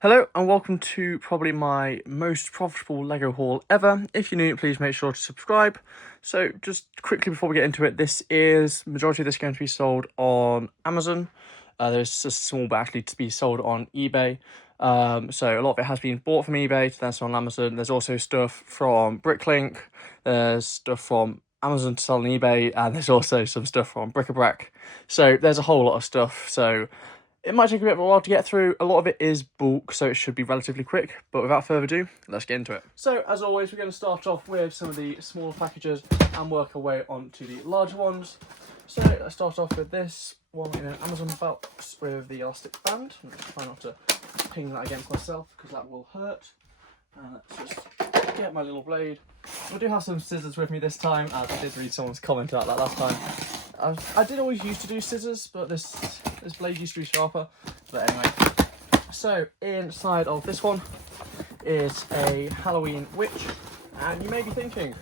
Hello and welcome to probably my most profitable Lego haul ever. If you're new, please make sure to subscribe. So just quickly before we get into it, majority of this is going to be sold on Amazon. There's a small bit actually to be sold on eBay. So a lot of it has been bought from eBay to then sold on Amazon. There's also stuff from Bricklink. There's stuff from Amazon to sell on eBay, and there's also some stuff from Bric-a-Brac. So there's a whole lot of stuff. So it might take a bit of a while to get through. A lot of it is bulk, so it should be relatively quick. But without further ado, let's get into it. So, as always, we're going to start off with some of the smaller packages and work our way onto the larger ones. So, let's start off with this one in an Amazon box with the elastic band. I'm just trying not to ping that against myself because that will hurt. Let's just get my little blade. I do have some scissors with me this time, as I did read someone's comment about that last time. I did always used to do scissors, but this blade used to be sharper. But anyway, so inside of this one is a Halloween witch, and you may be thinking,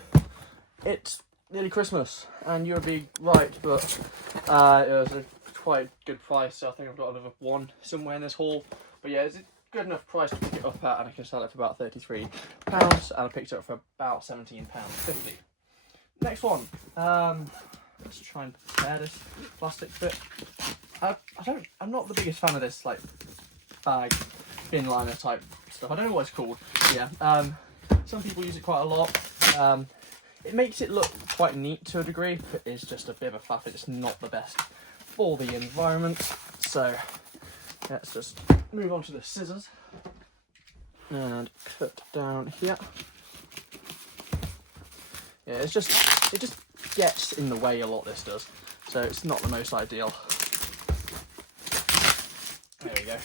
it's nearly Christmas, and you'll be right, but it was a quite good price, so I think I've got another one somewhere in this haul. But yeah, it's a good enough price to pick it up at, and I can sell it for about £33, and I picked it up for about £17.50. Next one, let's try and tear this plastic bit. I'm not the biggest fan of this like bag bin liner type stuff. I don't know what it's called. Yeah. Some people use it quite a lot. It makes it look quite neat to a degree, but it's just a bit of a faff. It's not the best for the environment. So let's just move on to the scissors and cut down here. Yeah, it just gets in the way a lot, this does, so it's not the most ideal. There we go.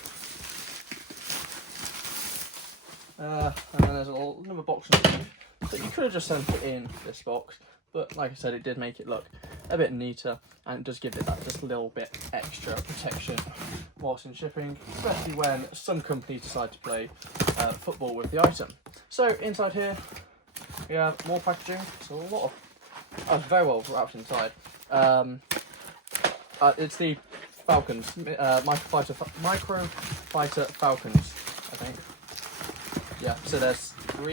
And then there's another box underneath. So you could have just sent it in this box, but like I said, it did make it look a bit neater, and it does give it that just little bit extra protection whilst in shipping, especially when some companies decide to play football with the item. So inside here we have more packaging. So a lot of very well wrapped inside. It's the Falcons, Microfighter Falcons, I think. Yeah, so there's 3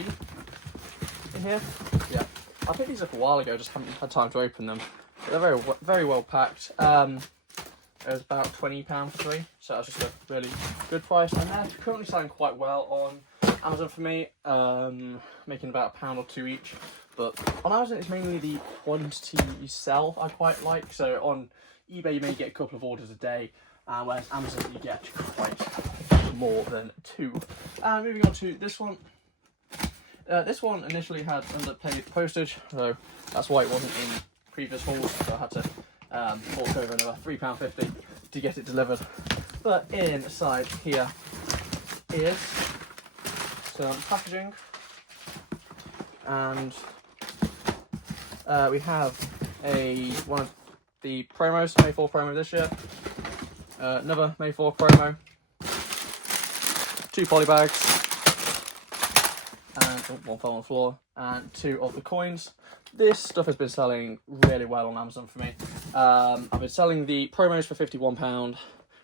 in here. Yeah, I picked these up a while ago, just haven't had time to open them. But they're very well packed. It was about £20 for 3, so that's just a really good price. And they're currently selling quite well on Amazon for me, making about £1 or £2 each. But on Amazon, it's mainly the quantity you sell I quite like. So on eBay, you may get a couple of orders a day, whereas Amazon, you get quite more than 2. Moving on to this one. This one initially had underpaid postage, so that's why it wasn't in previous hauls. So I had to fork over another £3.50 to get it delivered. But inside here is some packaging, and we have one of the promos, May 4 promo this year, another May 4 promo, 2 poly bags, and one fell on the floor, and 2 of the coins. This stuff has been selling really well on Amazon for me. I've been selling the promos for £51,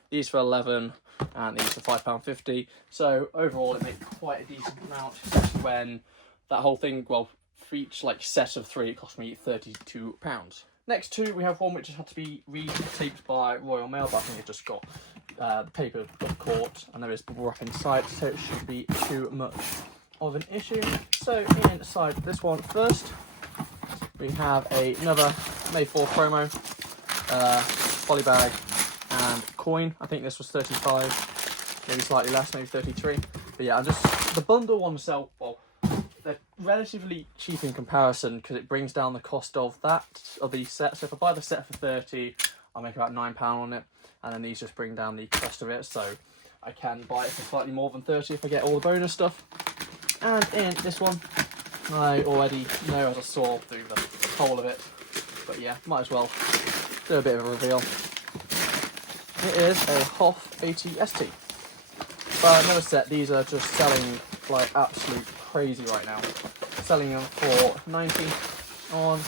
these for £11, and these for £5.50. So overall, it made quite a decent amount, especially when that whole thing, well, for each like set of 3, it cost me £32. Next 2, we have one which has had to be re-taped by Royal Mail, but I think it just got the paper got caught, and there is bubble wrap inside, so it shouldn't be too much of an issue. So inside this one first, we have another May 4 promo, poly bag and coin. I think this was 35, maybe slightly less, maybe 33. But yeah, the bundle on sale, well, they're relatively cheap in comparison because it brings down the cost of the set. So if I buy the set for 30, I'll make about £9 on it, and then these just bring down the cost of it. So I can buy it for slightly more than 30 if I get all the bonus stuff. And in this one, I already know as I saw through the whole of it, but yeah, might as well do a bit of a reveal. It is a Hoff AT-ST. But another set, these are just selling like absolute crazy right now. Selling them for 90 on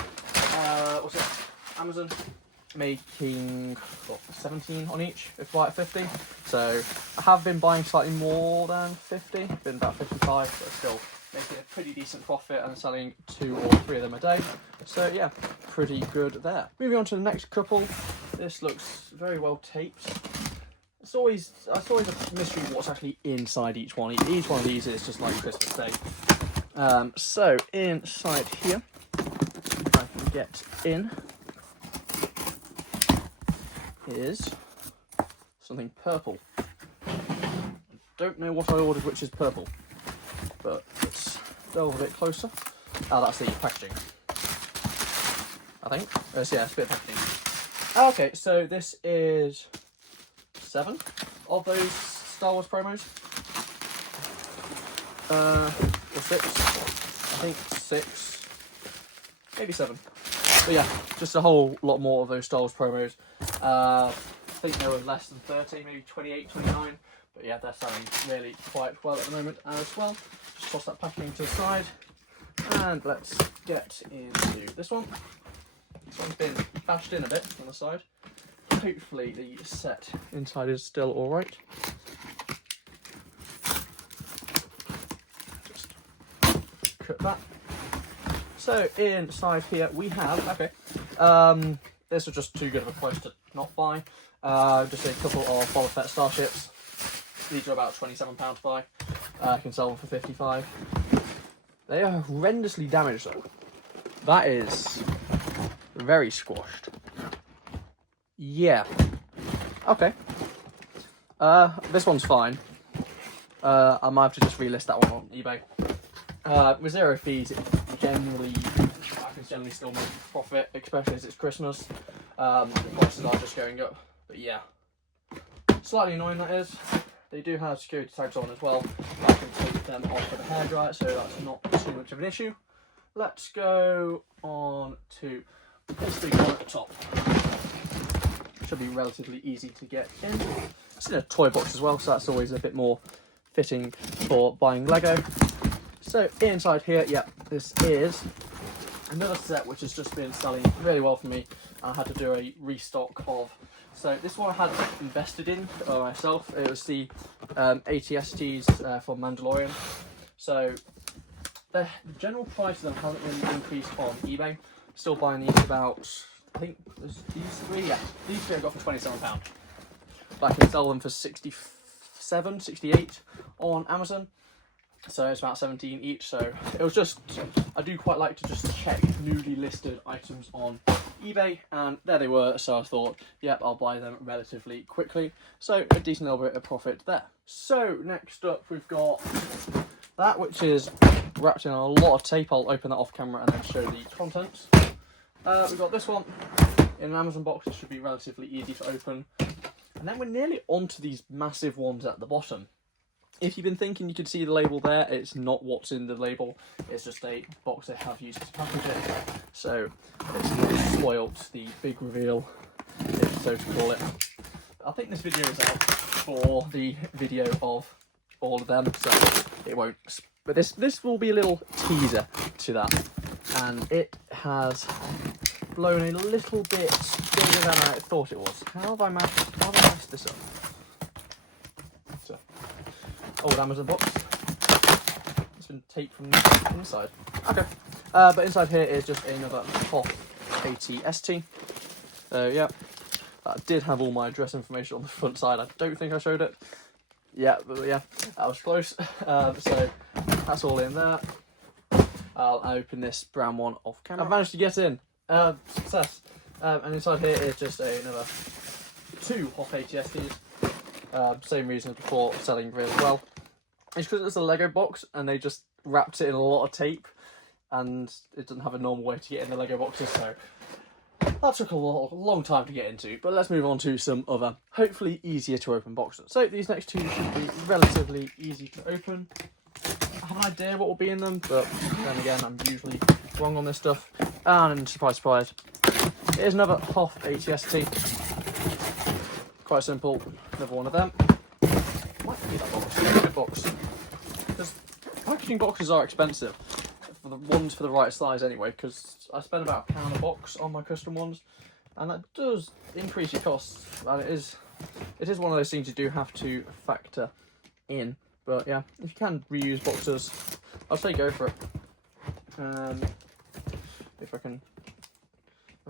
Amazon, making what, 17 on each if buy at 50. So I have been buying slightly more than 50, been about 55, but still making a pretty decent profit and selling 2 or 3 of them a day. So yeah, pretty good there. Moving on to the next couple. This looks very well taped. It's always a mystery what's actually inside each one. Each one of these is just like Christmas Day. So inside here, if I can get in, is something purple. Don't know what I ordered which is purple, but let's delve a bit closer. Oh, that's the packaging, I think. Yeah, it's a bit of packaging. Okay, so this is 7 of those Star Wars promos. Or 6. I think 6. Maybe 7. But yeah, just a whole lot more of those Star Wars promos. I think they were less than 30, maybe 28, 29. But yeah, they're selling really quite well at the moment as well. Just toss that packaging to the side. And let's get into this one. This one's been bashed in a bit on the side. Hopefully the set inside is still alright. Just cut that. So inside here we have, okay, this was just too good of a price to not buy. Just a couple of Boba Fett starships. These are about £27 to buy. I can sell them for 55. They are horrendously damaged though. That is very squashed. Yeah. Okay. This one's fine. I might have to just relist that one on eBay. With 0 fees, I can generally still make a profit, especially as it's Christmas. The prices are just going up, but yeah. Slightly annoying that is. They do have security tags on as well. I can take them off with a hairdryer, so that's not too much of an issue. Let's go on to this big one at the top. Should be relatively easy to get in. It's in a toy box as well, so that's always a bit more fitting for buying Lego. So inside here, yeah, this is another set which has just been selling really well for me. I had to do a restock of. So this one I had invested in myself. It was the ATSTs for Mandalorian. So the general price of them hasn't really increased on eBay. Still buying these about, I think there's these 3, yeah, these 3 I got for £27. But I can sell them for 67, 68 on Amazon. So it's about 17 each. So it was just, I do quite like to just check newly listed items on eBay, and there they were. So I thought, yep, I'll buy them relatively quickly. So a decent little bit of profit there. So next up we've got that, which is wrapped in a lot of tape. I'll open that off camera and then show the contents. We've got this one in an Amazon box. It should be relatively easy to open. And then we're nearly onto these massive ones at the bottom. If you've been thinking you could see the label there, it's not what's in the label. It's just a box they have used to package it. So it's not spoilt the big reveal, if so to call it. I think this video is out for the video of all of them, so it won't. But this will be a little teaser to that. And it has blown a little bit bigger than I thought it was. How have I messed this up? So, old Amazon box. It's been taped from the inside. Okay. But inside here is just another Hoth ATST. Yeah. That did have all my address information on the front side. I don't think I showed it. Yeah, but yeah, that was close. So that's all in there. I'll open this brown one off camera. I've managed to get in. Success. And inside here is just another 2 Hoth ATSTs. Same reason as before, selling really well. It's because it's a Lego box and they just wrapped it in a lot of tape, and it doesn't have a normal way to get in the Lego boxes, so that took a long time to get into. But let's move on to some other, hopefully easier to open boxes. So these next 2 should be relatively easy to open. I have an idea what will be in them, but then again, I'm usually wrong on this stuff. And surprise, surprise, here's another Hoth ATST. Quite simple, another one of them. Might be that box, a good box. Because packaging boxes are expensive. For the ones for the right size anyway, because I spend about £1 a box on my custom ones. and that does increase your costs, and it is one of those things you do have to factor in. But yeah, if you can reuse boxes, I'll say go for it. If I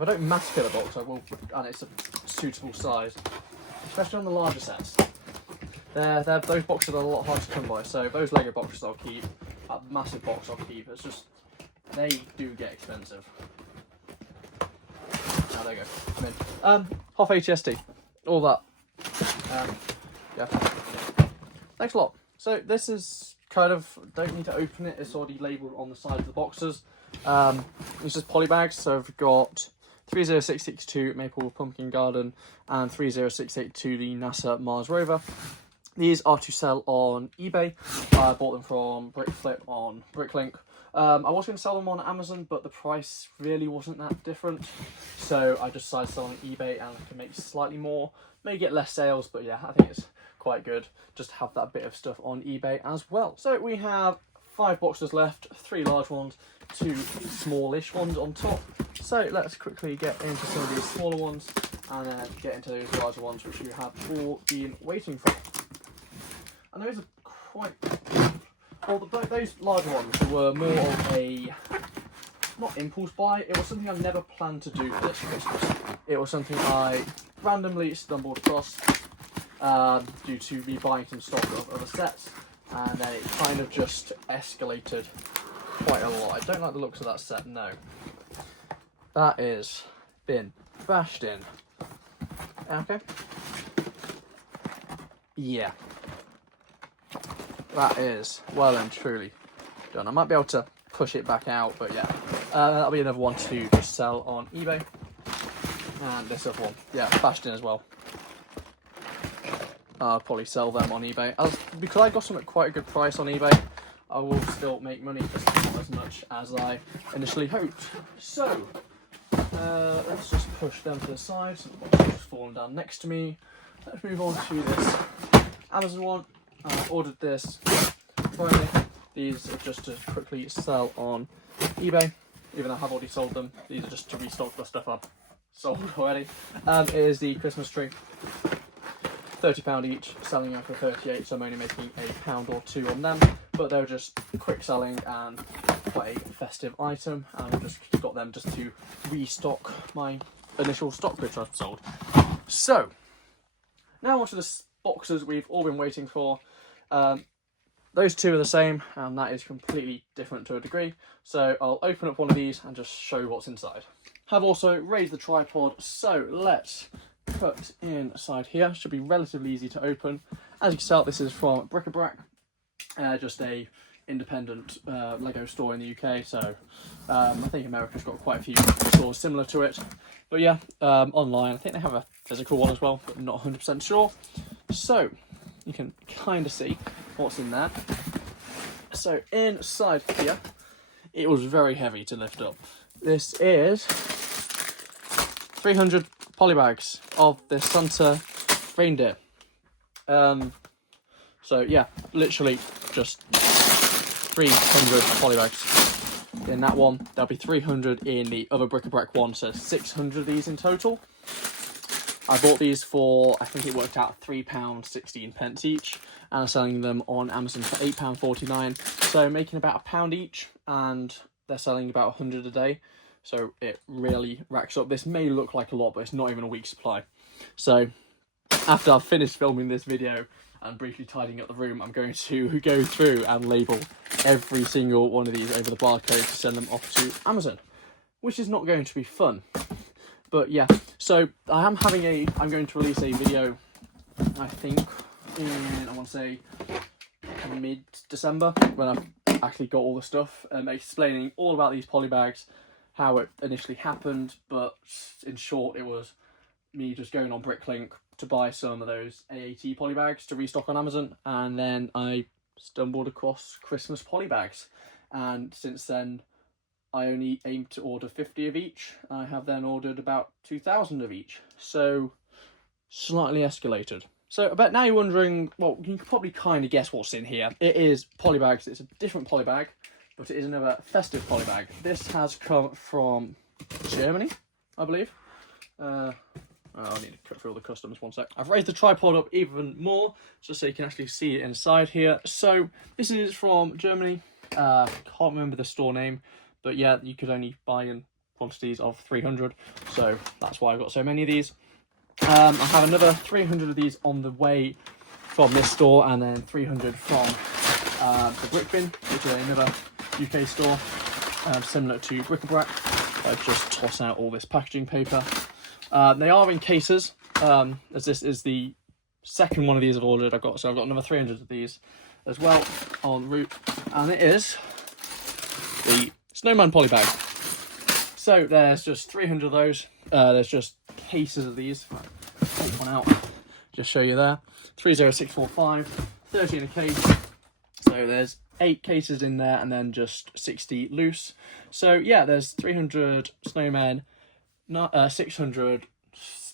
don't mass fit a box, I will, and it's a suitable size, especially on the larger sets. Those boxes are a lot harder to come by, so those Lego boxes I'll keep. A massive box I'll keep. It's just, they do get expensive. Now there you go. I'm in. Hoff ATST, all that. Yeah. Thanks a lot. So this is kind of, don't need to open it. It's already labelled on the side of the boxes. It's just polybags. So I've got 30662 Maple Pumpkin Garden and 30682 the NASA Mars Rover. These are to sell on eBay. I bought them from Brickflip on Bricklink. I was going to sell them on Amazon, but the price really wasn't that different. So I just decided to sell on eBay, and I can make slightly more. May get less sales, but yeah, I think it's quite good just to have that bit of stuff on eBay as well. So we have 5 boxes left, 3 large ones, 2 smallish ones on top. So let's quickly get into some of these smaller ones and then get into those larger ones which you have all been waiting for. And those are quite, well, those larger ones were more of a, not impulse buy, it was something I never planned to do for this Christmas. It was something I randomly stumbled across due to me buying some stock of other sets, and then it kind of just escalated quite a lot. I don't like the looks of that set, no. That is been bashed in. Okay. Yeah. That is well and truly done. I might be able to push it back out, but yeah. That'll be another one to just sell on eBay. And this other one, yeah, bashed in as well. I'll probably sell them on eBay. Because I got some at quite a good price on eBay, I will still make money, just not as much as I initially hoped. So, let's just push them to the side. So the box has fallen down next to me. Let's move on to this Amazon one. I ordered this Friday. These are just to quickly sell on eBay, even though I have already sold them. These are just to restock the stuff I've sold already. It is the Christmas tree. £30 each, selling out for 38, so I'm only making £1 or £2 on them, but they're just quick selling and quite a festive item, and I've just got them just to restock my initial stock which I've sold. So, now onto the boxes we've all been waiting for. Those two are the same, and that is completely different to a degree, so I'll open up one of these and just show you what's inside. Have also raised the tripod, so let's put inside here. Should be relatively easy to open. As you can tell, this is from Bric-a-Brac, just a independent Lego store in the UK, so I think America's got quite a few stores similar to it. But yeah, online I think they have a physical one as well, but I'm not 100% sure. So you can kind of see what's in there. So inside here, it was very heavy to lift up. This is 300 polybags of the Santa reindeer. So yeah, literally just 300 polybags in that one. There'll be 300 in the other Bric-a-Brac one, so 600 of these in total. I bought these for, I think it worked out £3.16 each, and I'm selling them on Amazon for £8.49, so making about £1 each, and they're selling about 100 a day, so it really racks up. This may look like a lot, but it's not even a week's supply. So after I've finished filming this video and briefly tidying up the room, I'm going to go through and label every single one of these over the barcode to send them off to Amazon, which is not going to be fun. But yeah, so I'm going to release a video, I think, in, I want to say, mid-December, when I've actually got all the stuff, explaining all about these polybags, how it initially happened, but in short, it was me just going on Bricklink to buy some of those AAT polybags to restock on Amazon, and then I stumbled across Christmas polybags, and since then, I only aim to order 50 of each. I have then ordered about 2,000 of each, so slightly escalated. So I bet now you're wondering, well, you can probably kind of guess what's in here. It is polybags. It's a different polybag, but it is another festive polybag. This has come from Germany, I believe. I need to cut through all the customs, one sec. I've raised the tripod up even more, just so you can actually see it inside here. So, this is from Germany. Can't remember the store name, but yeah, you could only buy in quantities of 300, so that's why I've got so many of these. I have another 300 of these on the way from this store, and then 300 from the Brick Bin, which is another UK store, similar to Bric-a-Brac. I've just tossed out all this packaging paper. They are in cases, as this is the second one of these I've ordered. I've got another 300 of these as well en route, and it is the Snowman Polybag. So there's just 300 of those. There's just cases of these. Take one out, just show you there. 30645, 30 in a case. So there's 8 cases in there, and then just 60 loose. So yeah, there's 300 snowmen, 600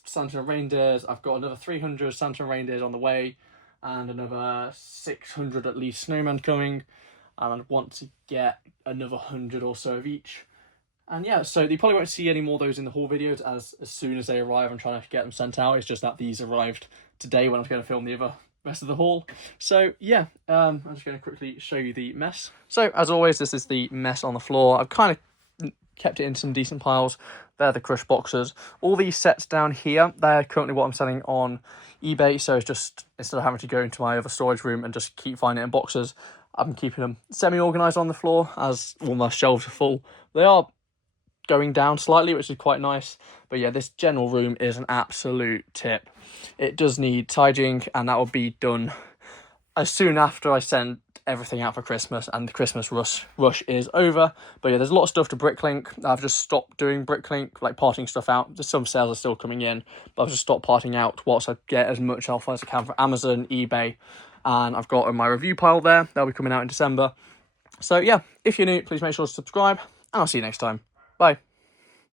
Santa reindeers. I've got another 300 Santa reindeers on the way, and another 600 at least snowmen coming. And I want to get another 100 or so of each. And yeah, so you probably won't see any more of those in the haul videos, as soon as they arrive I'm trying to get them sent out. It's just that these arrived today when I was going to film the rest of the haul. So yeah, I'm just going to quickly show you the mess. So as always, this is the mess on the floor. I've kind of kept it in some decent piles. They're the crush boxes. All these sets down here, they're currently what I'm selling on eBay. So it's just, instead of having to go into my other storage room and just keep finding it in boxes, I'm keeping them semi-organised on the floor as all my shelves are full. They are going down slightly, which is quite nice, but yeah, this general room is an absolute tip. It does need tidying, and that will be done as soon after I send everything out for Christmas and the Christmas rush is over. But yeah, there's a lot of stuff to Bricklink. I've just stopped doing Bricklink, like parting stuff out. There's some sales are still coming in, but I've just stopped parting out whilst I get as much off as I can for Amazon, eBay, and I've got my review pile there. They'll be coming out in December. So yeah, if you're new, please make sure to subscribe, and I'll see you next time. Bye.